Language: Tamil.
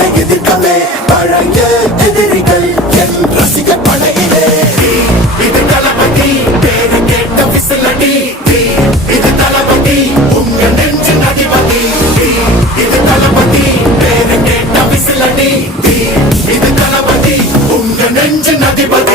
என்னை எதிர்க்கவே பழைய எதிரிகள் என் ரசிக படையிலே. இது தளபதி பேரு கேட்ட விசிலடி, இது தளபதி உங்க நெஞ்சு அதிபதி. இது தளபதி பேரு கேட்ட விசிலடி, இது தளபதி உங்க நெஞ்சு அதிபதி.